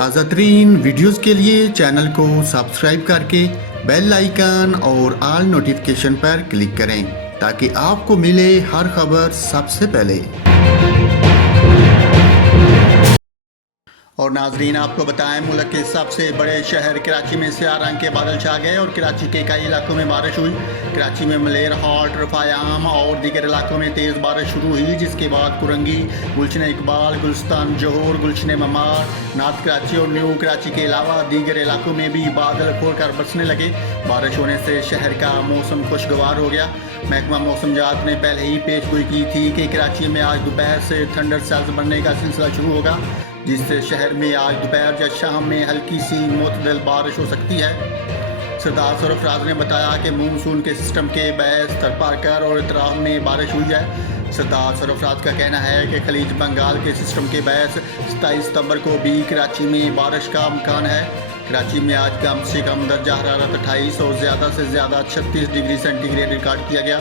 تازہ ترین ویڈیوز کے لیے چینل کو سبسکرائب کر کے بیل آئیکن اور آل نوٹیفیکیشن پر کلک کریں تاکہ آپ کو ملے ہر خبر سب سے پہلے۔ اور ناظرین، آپ کو بتائیں، ملک کے سب سے بڑے شہر کراچی میں سیاہ رنگ کے بادل چھا گئے اور کراچی کے کئی علاقوں میں بارش ہوئی۔ کراچی میں ملیر ہاٹ، رفاع عام اور دیگر علاقوں میں تیز بارش شروع ہوئی، جس کے بعد کرنگی، گلشن اقبال، گلستان جوہر، گلشن ممار، نارتھ کراچی اور نیو کراچی کے علاوہ دیگر علاقوں میں بھی بادل کھول کر برسنے لگے۔ بارش ہونے سے شہر کا موسم خوشگوار ہو گیا۔ محکمہ موسم جات نے پہلے ہی پیش گوئی کی تھی کہ کراچی میں آج دوپہر سے تھنڈر سیلز بننے کا سلسلہ شروع ہوگا، جس سے شہر میں آج دوپہر یا شام میں ہلکی سی معتدل بارش ہو سکتی ہے۔ سردار سرفراز نے بتایا کہ مونسون کے سسٹم کے باعث تھرپارکر اور اطراف میں بارش ہوئی ہے۔ سردار سرفراز کا کہنا ہے کہ خلیج بنگال کے سسٹم کے باعث 27 ستمبر کو بھی کراچی میں بارش کا امکان ہے۔ کراچی میں آج کم سے کم درجہ حرارت 28 اور زیادہ سے زیادہ 36 ڈگری سینٹی گریڈ ریکارڈ کیا گیا۔